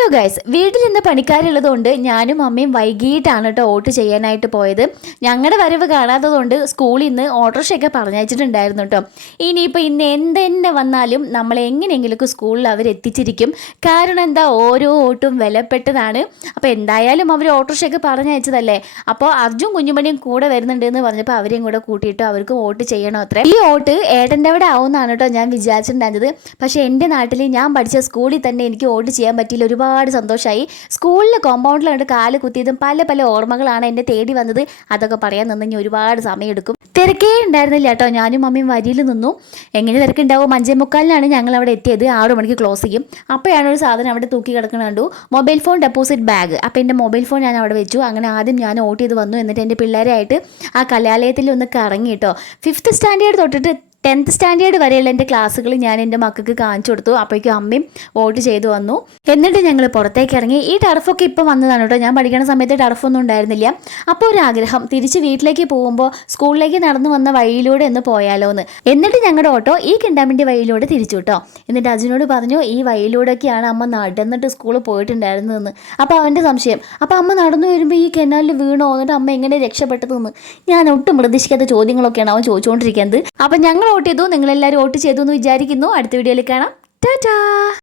Hello guys, വീട്ടിൽ നിന്ന് പണിക്കാരുള്ളതുകൊണ്ട് ഞാനും അമ്മയും വൈകിട്ടാണ് കേട്ടോ വോട്ട് ചെയ്യാനായിട്ട് പോയത്. ഞങ്ങളുടെ വരവ് കാണാത്തതുകൊണ്ട് സ്കൂളിൽ നിന്ന് ഓട്ടോറിക്ഷയൊക്കെ പറഞ്ഞയച്ചിട്ടുണ്ടായിരുന്നു കേട്ടോ. ഇനിയിപ്പോൾ ഇന്ന് എന്തെന്നെ വന്നാലും നമ്മളെ എങ്ങനെയെങ്കിലുമൊക്കെ സ്കൂളിൽ അവർ എത്തിച്ചിരിക്കും. കാരണം എന്താ, ഓരോ വോട്ടും വിലപ്പെട്ടതാണ്. അപ്പോൾ എന്തായാലും അവർ ഓട്ടോറിക്ഷയൊക്കെ പറഞ്ഞയച്ചതല്ലേ. അപ്പോൾ അർജുൻ കുഞ്ഞുമണിയും കൂടെ വരുന്നുണ്ട് എന്ന് പറഞ്ഞപ്പോൾ അവരെയും കൂടെ കൂട്ടിയിട്ട് അവർക്ക് വോട്ട് ചെയ്യണോ അത്രേ. ഈ വോട്ട് ഏട്ടൻ്റെ അവിടെ ആവുമെന്നാണ് കേട്ടോ ഞാൻ വിചാരിച്ചിട്ടുണ്ടായിരുന്നത്. പക്ഷേ എൻ്റെ നാട്ടിൽ ഞാൻ പഠിച്ച സ്കൂളിൽ തന്നെ എനിക്ക് വോട്ട് ചെയ്യാൻ പറ്റിയില്ല. ഒരുപാട് സന്തോഷമായി. സ്കൂളിലെ കോമ്പൗണ്ടിലുണ്ട് കാല് കുത്തിയതും പല പല ഓർമ്മകളാണ് എന്നെ തേടി വന്നത്. അതൊക്കെ പറയാൻ നിന്ന് ഒരുപാട് സമയമെടുക്കും. തിരക്കേ ഉണ്ടായിരുന്നില്ല കേട്ടോ. ഞാനും മമ്മിയും വരിയിൽ നിന്നു. എങ്ങനെ തിരക്കുണ്ടാവും? 5:45 ഞങ്ങൾ അവിടെ എത്തിയത്. 6 മണിക്ക് ക്ലോസ് ചെയ്യും. അപ്പോഴാണ് ഒരു സാധനം അവിടെ തൂക്കി കിടക്കുന്ന കണ്ടു, മൊബൈൽ ഫോൺ ഡെപ്പോസിറ്റ് ബാഗ്. അപ്പോൾ എൻ്റെ മൊബൈൽ ഫോൺ ഞാൻ അവിടെ വെച്ചു. അങ്ങനെ ആദ്യം ഞാൻ വോട്ട് ചെയ്ത് വന്നു. എന്നിട്ട് എൻ്റെ പിള്ളേരായിട്ട് ആ കലാലയത്തിൽ ഒന്ന് കറങ്ങി കേട്ടോ. 5th സ്റ്റാൻഡേർഡ് തൊട്ടിട്ട് 10th സ്റ്റാൻഡേർഡ് വരെയുള്ള എൻ്റെ ക്ലാസ്സുകൾ ഞാൻ എൻ്റെ മക്കൾക്ക് കാണിച്ചു കൊടുത്തു. അപ്പോഴേക്കും അമ്മയും വോട്ട് ചെയ്തു വന്നു. എന്നിട്ട് ഞങ്ങൾ പുറത്തേക്ക് ഇറങ്ങി. ഈ ടർഫൊക്കെ ഇപ്പോൾ വന്നതാണ് കേട്ടോ. ഞാൻ പഠിക്കുന്ന സമയത്ത് ടർഫൊന്നും ഉണ്ടായിരുന്നില്ല. അപ്പോൾ ഒരാഗ്രഹം, തിരിച്ച് വീട്ടിലേക്ക് പോകുമ്പോൾ സ്കൂളിലേക്ക് നടന്നു വന്ന വഴിയിലൂടെ ഒന്ന് പോയാലോ എന്ന്. എന്നിട്ട് ഞങ്ങളുടെ ഓട്ടോ ഈ കിണ്ടാമിൻ്റെ വഴിയിലൂടെ തിരിച്ചു കേട്ടോ. എന്നിട്ട് അജിനോട് പറഞ്ഞു, ഈ വഴിയിലൂടെയൊക്കെയാണ് അമ്മ നടന്നിട്ട് സ്കൂളിൽ പോയിട്ടുണ്ടായിരുന്നതെന്ന്. അപ്പോൾ അവൻ്റെ സംശയം, അപ്പോൾ അമ്മ നടന്നു വരുമ്പോൾ ഈ കെനാലിൽ വീണോ, എന്നിട്ട് അമ്മ എങ്ങനെ രക്ഷപ്പെട്ടതെന്ന്. ഞാൻ ഒട്ടും പ്രതീക്ഷിക്കാത്ത ചോദ്യങ്ങളൊക്കെയാണ് അവൻ ചോദിച്ചുകൊണ്ടിരിക്കുന്നത്. അപ്പം ഞങ്ങൾ വോട്ട് ചെയ്തു, നിങ്ങളെല്ലാവരും വോട്ട് ചെയ്തു എന്ന് വിചാരിക്കുന്നു. അടുത്ത വീഡിയോയിൽ കാണാം. ടാറ്റാ.